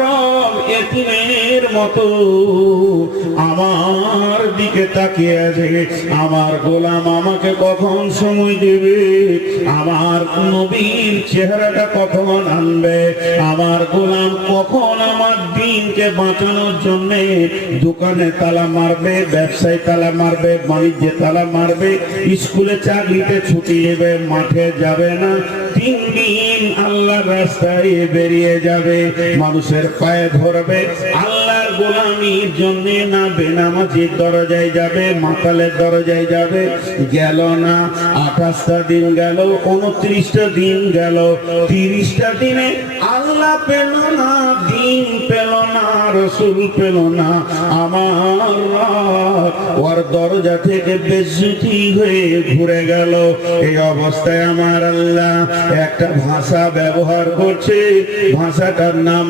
রব এতিমের মতো আমার দিকে তাকিয়ে আছে। আমার গোলাম আমাকে কখন সময় দেবে, আমার নবীর চেহারাটা কখন আনবে, আমার গোলাম কখন আমার দিনকে বাঁচানোর জন্য দোকানে তালা মারবে, ব্যবসায় তালা মারবে, বাণিজ্যে তালা মারবে, স্কুলে চাকরিতে ছুটি নেবে, মাঠে যাবে না, 3 দিন আল্লাহর রাস্তায় বেরিয়ে যাবে, মানুষের পায়ে ধরবে, আল্লাহর গোলামির জন্য না বেনামাজির দরজায় যাবে, মাতালের দরজায় যাবে। গেল না, 28টা দিন গেল, 29টা দিন গেল, 30টা দিনে আল্লাহ পেল না, দিন পেল না, রসুল পেল না। আমার ওর দরজা থেকে বেজ্জতি হয়ে ঘুরে গেল। এই অবস্থায় আমার আল্লাহ একটা ভাষা ব্যবহার করছে, ভাষাটার নাম